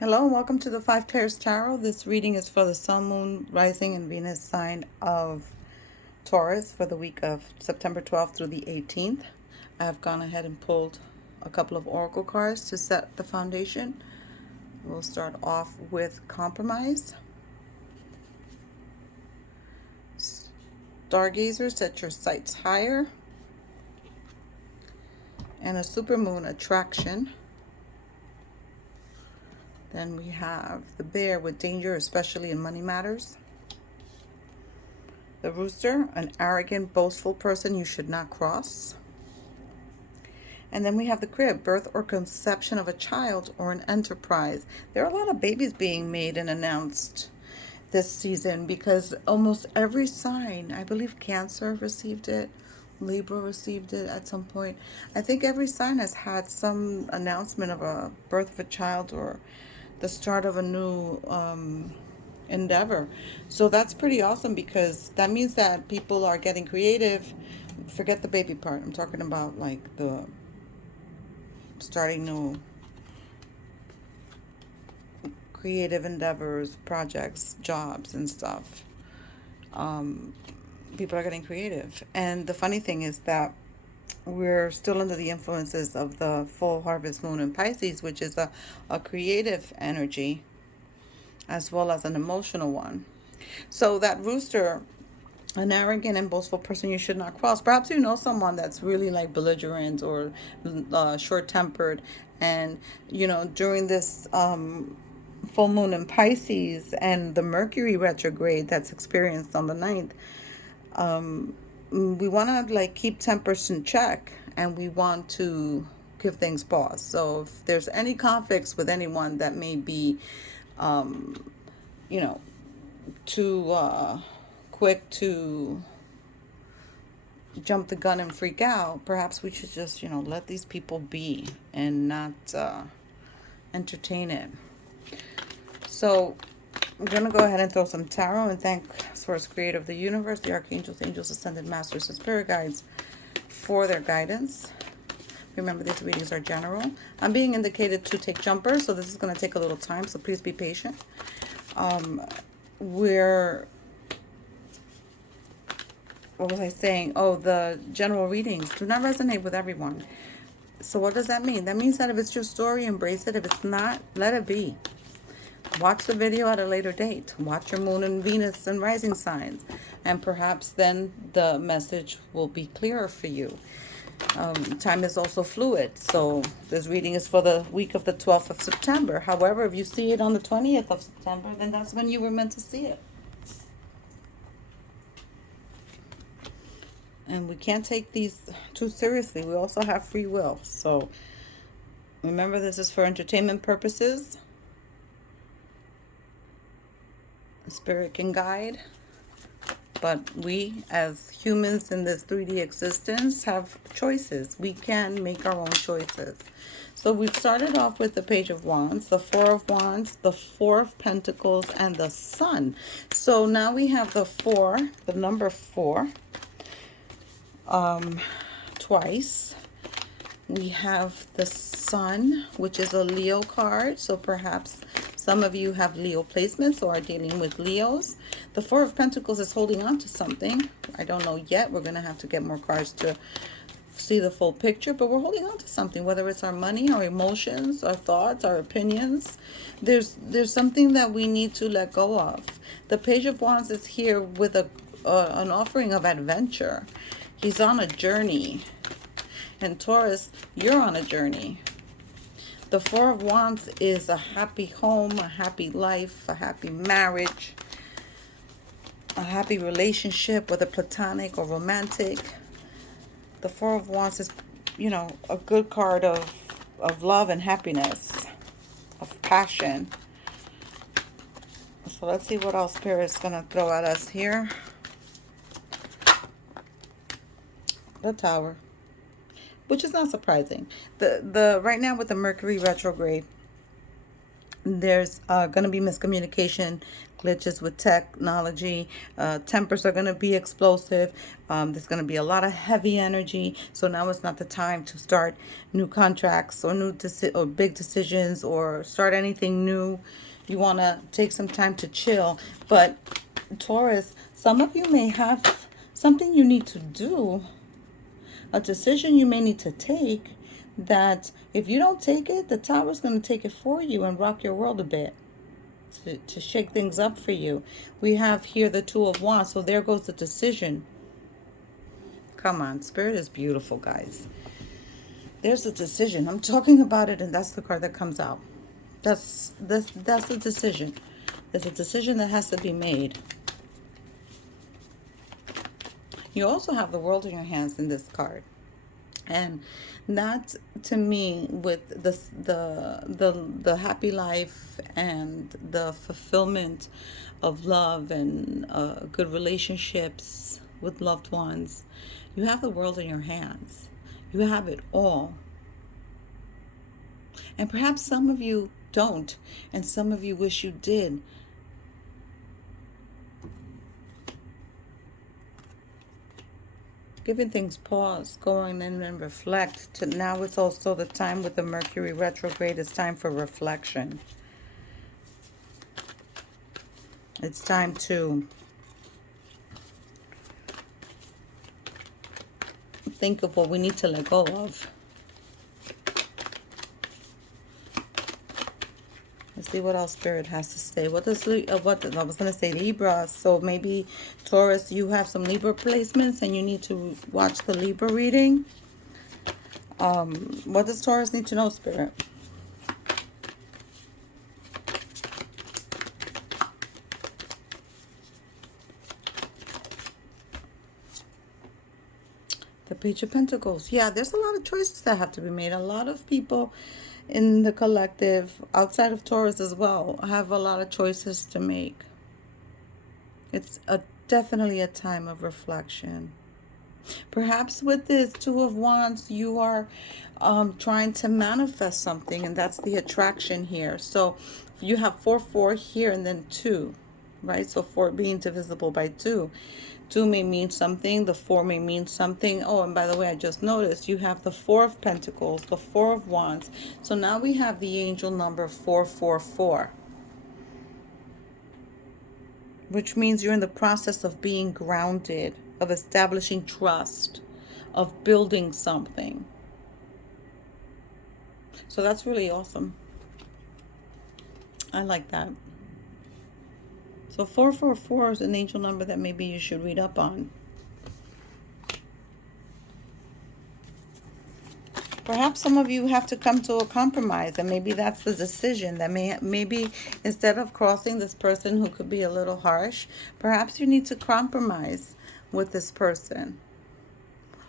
Hello and welcome to the Five Clairs Tarot. This reading is for the Sun, Moon, Rising, and Venus sign of Taurus for the week of September 12th through the 18th. I have gone ahead and pulled a couple of oracle cards to set the foundation. We'll start off with compromise. Stargazer, set your sights higher. And a supermoon, attraction. Then we have the bear with danger, especially in money matters. The rooster, an arrogant, boastful person you should not cross. And then we have the crib, birth or conception of a child or an enterprise. There are a lot of babies being made and announced this season because almost every sign, I believe Cancer received it, Libra received it at some point. I think every sign has had some announcement of a birth of a child or the start of a new endeavor. So that's pretty awesome because that means that people are getting creative. Forget the baby part. I'm talking about like the starting new creative endeavors, projects, jobs, and stuff. People are getting creative. And the funny thing is that we're still under the influences of the full harvest moon in Pisces, which is a creative energy as well as an emotional one. So that rooster, an arrogant and boastful person you should not cross. Perhaps you know someone that's really like belligerent or short-tempered, and during this full moon in Pisces and the Mercury retrograde that's experienced on the 9th, we want to like keep tempers in check, and we want to give things pause. So if there's any conflicts with anyone that may be you know too quick to jump the gun and freak out, perhaps we should just let these people be and not entertain it. So I'm going to go ahead and throw some tarot and thank Source Creator of the Universe, the Archangels, Angels, Ascended Masters, and Spirit Guides for their guidance. Remember, these readings are general. I'm being indicated to take jumpers, so this is going to take a little time, so please be patient. We're What was I saying? Oh, the general readings do not resonate with everyone. So what does that mean? That means that if it's your story, embrace it. If it's not, let it be. Watch the video at a later date. Watch your moon and Venus and rising signs. And perhaps then the message will be clearer for you. Time is also fluid. So this reading is for the week of the 12th of September. However, if you see it on the 20th of September, then that's when you were meant to see it. And we can't take these too seriously. We also have free will. So remember, this is for entertainment purposes. Spirit can guide. But we, as humans in this 3D existence, have choices. We can make our own choices. So we've started off with the Page of Wands, the Four of Wands, the Four of Pentacles, and the Sun. So now we have the number 4. Twice. We have the Sun, which is a Leo card. So perhaps some of you have Leo placements or are dealing with Leos. The Four of Pentacles is holding on to something. I don't know yet. We're going to have to get more cards to see the full picture. But we're holding on to something, whether it's our money, our emotions, our thoughts, our opinions. There's something that we need to let go of. The Page of Wands is here with an offering of adventure. He's on a journey. And Taurus, you're on a journey. The Four of Wands is a happy home, a happy life, a happy marriage, a happy relationship, whether platonic or romantic. The Four of Wands is, a good card of love and happiness, of passion. So let's see what else Spirit's going to throw at us here. The Tower, which is not surprising. The right now with the Mercury retrograde, There's going to be miscommunication, glitches with technology. Tempers are going to be explosive. There's going to be a lot of heavy energy. So now it's not the time to start new contracts or or big decisions or start anything new. You want to take some time to chill. But Taurus, some of you may have something you need to do, a decision you may need to take, that if you don't take it, the tower's going to take it for you and rock your world a bit to shake things up for you. We have here the Two of Wands, so there goes the decision. Come on, Spirit is beautiful, guys. There's a decision. I'm talking about it, and that's the card that comes out. That's the decision. There's a decision that has to be made. You also have the world in your hands in this card. And that, to me, with the happy life and the fulfillment of love and good relationships with loved ones, you have the world in your hands. You have it all. And perhaps some of you don't, and some of you wish you did. Giving things pause, going in and reflect. To now it's also the time with the Mercury retrograde. It's time for reflection. It's time to think of what we need to let go of. Let's see what else Spirit has to say. What does I was going to say Libra. So maybe Taurus, you have some Libra placements and you need to watch the Libra reading. What does Taurus need to know, Spirit? The Page of Pentacles. Yeah, there's a lot of choices that have to be made. A lot of people in the collective, outside of Taurus as well, have a lot of choices to make. It's definitely a time of reflection. Perhaps with this Two of Wands, you are trying to manifest something, and that's the attraction here. So you have 4 here and then 2, right? So 4 being divisible by 2. 2 may mean something, the 4 may mean something. Oh, and by the way, I just noticed you have the 4 of Pentacles, the 4 of Wands. So now we have the angel number 444, which means you're in the process of being grounded, of establishing trust, of building something. So that's really awesome. I like that. So 444 is an angel number that maybe you should read up on. Perhaps some of you have to come to a compromise, and maybe that's the decision. That maybe instead of crossing this person who could be a little harsh, perhaps you need to compromise with this person.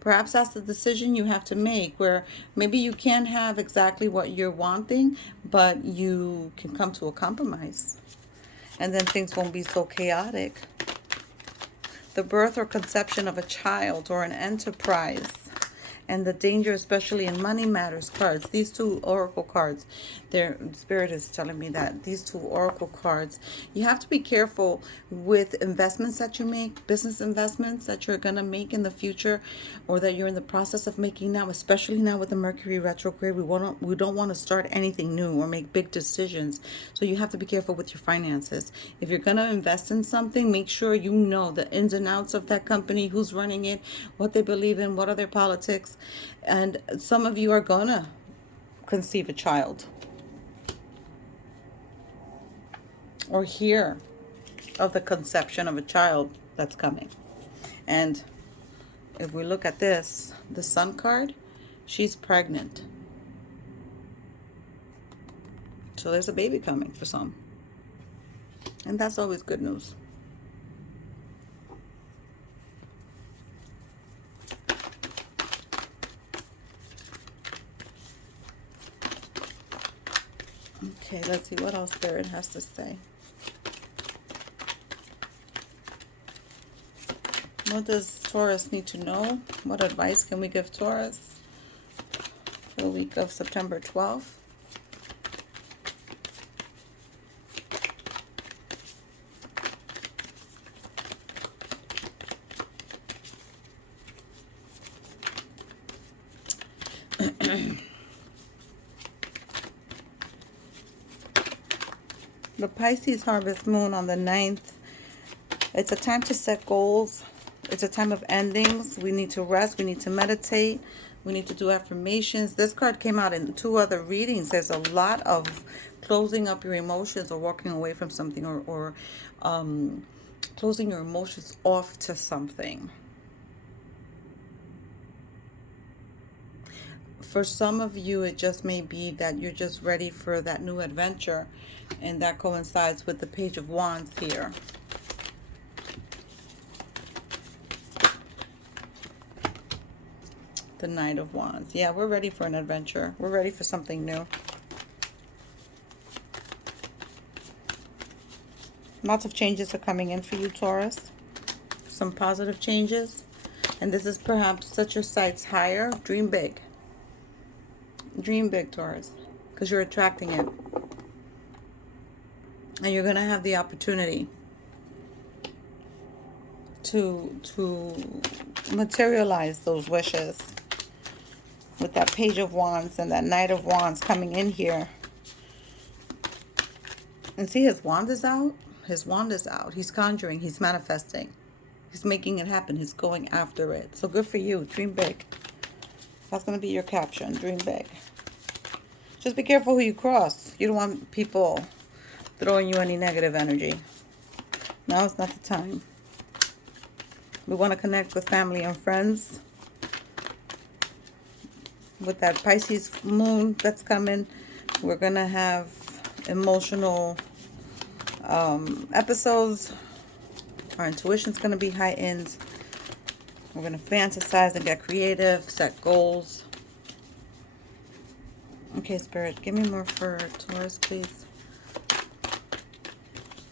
Perhaps that's the decision you have to make, where maybe you can't have exactly what you're wanting, but you can come to a compromise. And then things won't be so chaotic. The birth or conception of a child or an enterprise. And the danger, especially in money matters cards. These 2 oracle cards, their Spirit is telling me that these 2 oracle cards, you have to be careful with investments that you make, business investments that you're going to make in the future, or that you're in the process of making now, especially now with the Mercury retrograde. We don't want to start anything new or make big decisions. So you have to be careful with your finances. If you're going to invest in something, make sure you know the ins and outs of that company, who's running it, what they believe in, what are their politics. And some of you are gonna conceive a child or hear of the conception of a child that's coming. And if we look at this, the Sun card, she's pregnant. So there's a baby coming for some. And that's always good news. Okay, let's see what else Spirit has to say. What does Taurus need to know? What advice can we give Taurus for the week of September 12th? The Pisces harvest moon on the 9th. It's a time to set goals. It's a time of endings. We need to rest. We need to meditate. We need to do affirmations. This card came out in 2 other readings. There's a lot of closing up your emotions or walking away from something, or closing your emotions off to something. For some of you, it just may be that you're just ready for that new adventure, and that coincides with the Page of Wands here. The Knight of Wands. Yeah, we're ready for an adventure. We're ready for something new. Lots of changes are coming in for you, Taurus. Some positive changes. And this is perhaps set your sights higher. Dream big. Dream big, Taurus, because you're attracting it. And you're going to have the opportunity to materialize those wishes. With that Page of Wands and that Knight of Wands coming in here. And see, his wand is out. His wand is out. He's conjuring. He's manifesting. He's making it happen. He's going after it. So good for you. Dream big. That's going to be your caption. Dream big. Just be careful who you cross. You don't want people throwing you any negative energy. Now is not the time. We want to connect with family and friends. With that Pisces moon that's coming, we're going to have emotional episodes. Our intuition's going to be heightened. We're going to fantasize and get creative, set goals. Okay, Spirit, give me more for Taurus, please.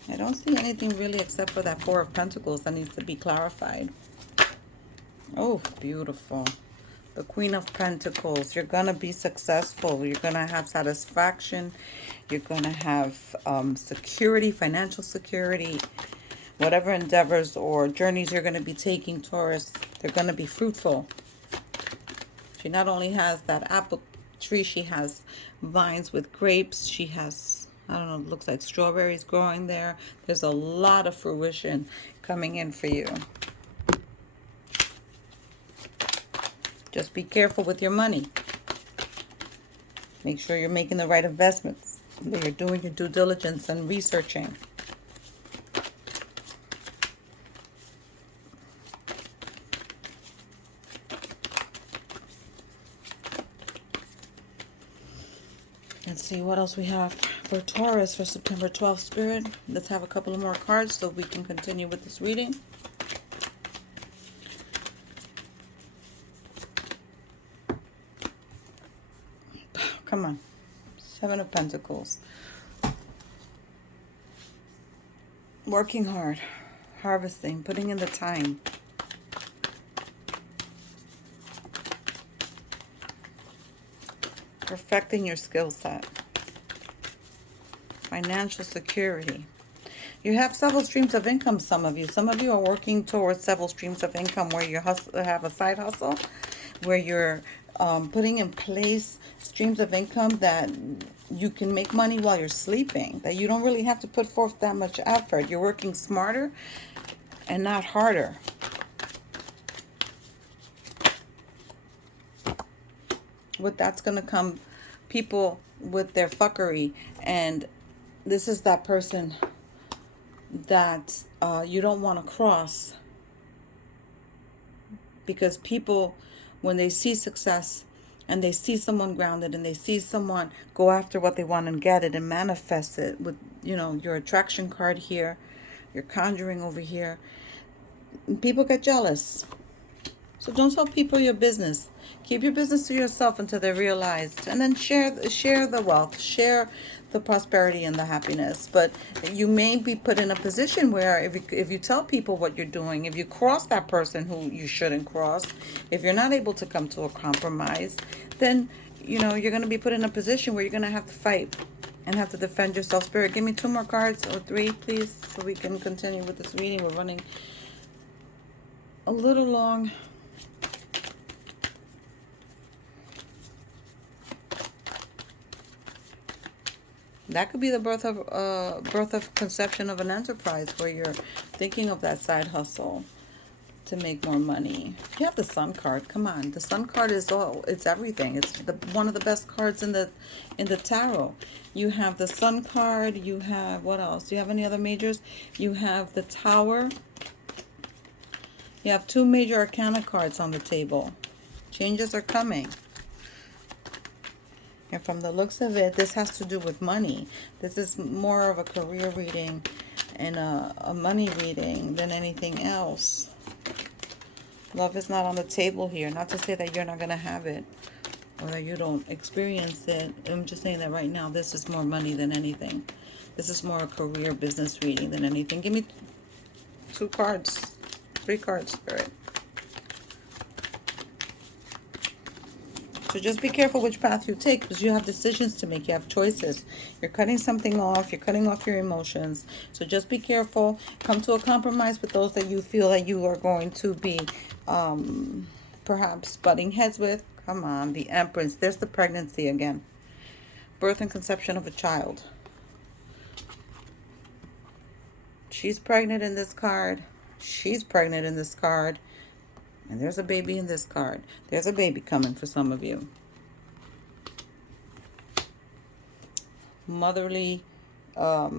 I don't see anything really except for that 4 of Pentacles that needs to be clarified. Oh, beautiful. The Queen of Pentacles. You're going to be successful. You're going to have satisfaction. You're going to have security, financial security. Whatever endeavors or journeys you're going to be taking, Taurus, they're going to be fruitful. She not only has that apple tree, she has vines with grapes. She has, I don't know, it looks like strawberries growing there. There's a lot of fruition coming in for you. Just be careful with your money. Make sure you're making the right investments. That you're doing your due diligence and researching. Let's see what else we have for Taurus for September 12th, Spirit. Let's have a couple of more cards so we can continue with this reading. Come on. 7 of Pentacles. Working hard. Harvesting. Putting in the time. Perfecting your skill set. Financial security. You have several streams of income, some of you. Some of you are working towards several streams of income where you have a side hustle, where you're putting in place streams of income that you can make money while you're sleeping, that you don't really have to put forth that much effort. You're working smarter and not harder. With that's going to come people with their fuckery, and this is that person that you don't want to cross, because people, when they see success and they see someone grounded and they see someone go after what they want and get it and manifest it with, you know, your attraction card here, your conjuring over here, people get jealous. So don't tell people your business. Keep your business to yourself until they're realized, and then share the wealth, share the prosperity and the happiness. But you may be put in a position where if you tell people what you're doing, if you cross that person who you shouldn't cross, if you're not able to come to a compromise, then you know you're going to be put in a position where you're going to have to fight and have to defend yourself. Spirit, give me 2 more cards, or 3, please, so we can continue with this reading. We're running a little long. That could be the birth of conception of an enterprise where you're thinking of that side hustle to make more money. You have the Sun card. Come on, the Sun card is it's everything. It's one of the best cards in the tarot. You have the Sun card. You have, what else? Do you have any other majors? You have the Tower. You have 2 major arcana cards on the table. Changes are coming. And from the looks of it, this has to do with money. This is more of a career reading and a money reading than anything else. Love is not on the table here. Not to say that you're not going to have it or that you don't experience it. I'm just saying that right now, this is more money than anything. This is more a career business reading than anything. Give me 2 cards, 3 cards, Spirit. So just be careful which path you take, because you have decisions to make. You have choices. You're cutting something off. You're cutting off your emotions. So just be careful. Come to a compromise with those that you feel that you are going to be perhaps butting heads with. Come on, the Empress. There's the pregnancy again. Birth and conception of a child. She's pregnant in this card. She's pregnant in this card. And there's a baby in this card. There's a baby coming for some of you. Motherly, a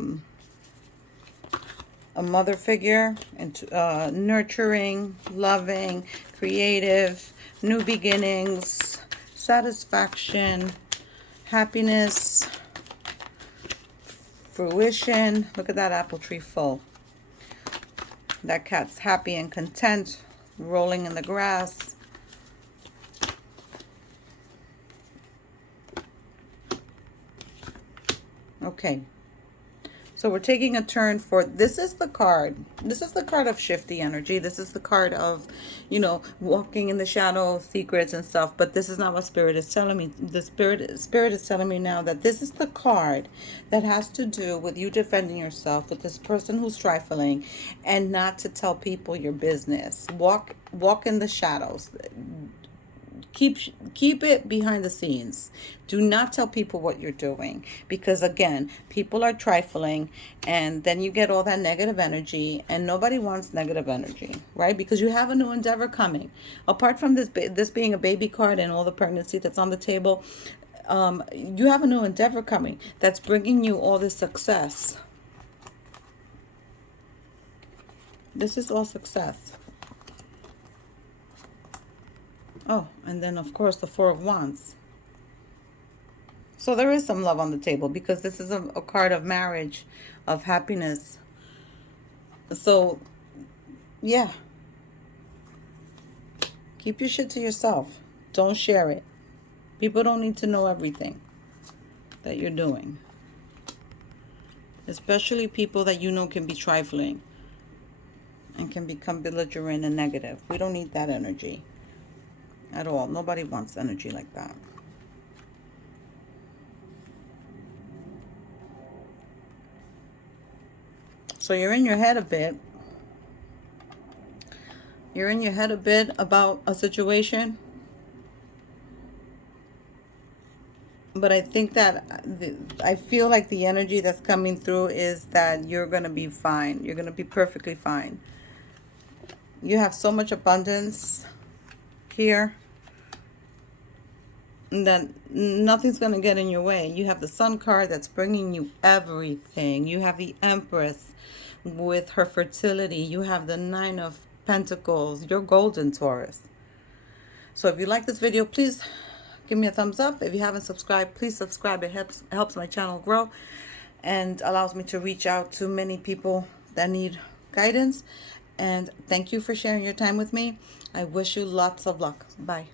mother figure, and nurturing, loving, creative, new beginnings, satisfaction, happiness, fruition. Look at that apple tree full. That cat's happy and content, rolling in the grass. Okay. So we're taking a turn for, this is the card. This is the card of shifty energy. This is the card of, you know, walking in the shadow, secrets and stuff. But this is not what Spirit is telling me. The Spirit is telling me now that this is the card that has to do with you defending yourself with this person who's trifling, and not to tell people your business. Walk in the shadows. Keep it behind the scenes. Do not tell people what you're doing, because again, people are trifling, and then you get all that negative energy, and nobody wants negative energy, right? Because you have a new endeavor coming. Apart from this being a baby card and all the pregnancy that's on the table, you have a new endeavor coming that's bringing you all this success. This is all success. Oh, and then of course the 4 of Wands. So there is some love on the table, because this is a card of marriage, of happiness. So, yeah. Keep your shit to yourself. Don't share it. People don't need to know everything that you're doing. Especially people that you know can be trifling and can become belligerent and negative. We don't need that energy at all. Nobody wants energy like that. So you're in your head a bit. You're in your head a bit about a situation. But I think that I feel like the energy that's coming through is that you're going to be fine. You're going to be perfectly fine. You have so much abundance here that nothing's going to get in your way. You have the Sun card that's bringing you everything. You have the Empress with her fertility. You have the 9 of Pentacles. You're golden, Taurus. So if you like this video, please give me a thumbs up. If you haven't subscribed, please subscribe. It helps my channel grow and allows me to reach out to many people that need guidance. And thank you for sharing your time with me. I wish you lots of luck. Bye.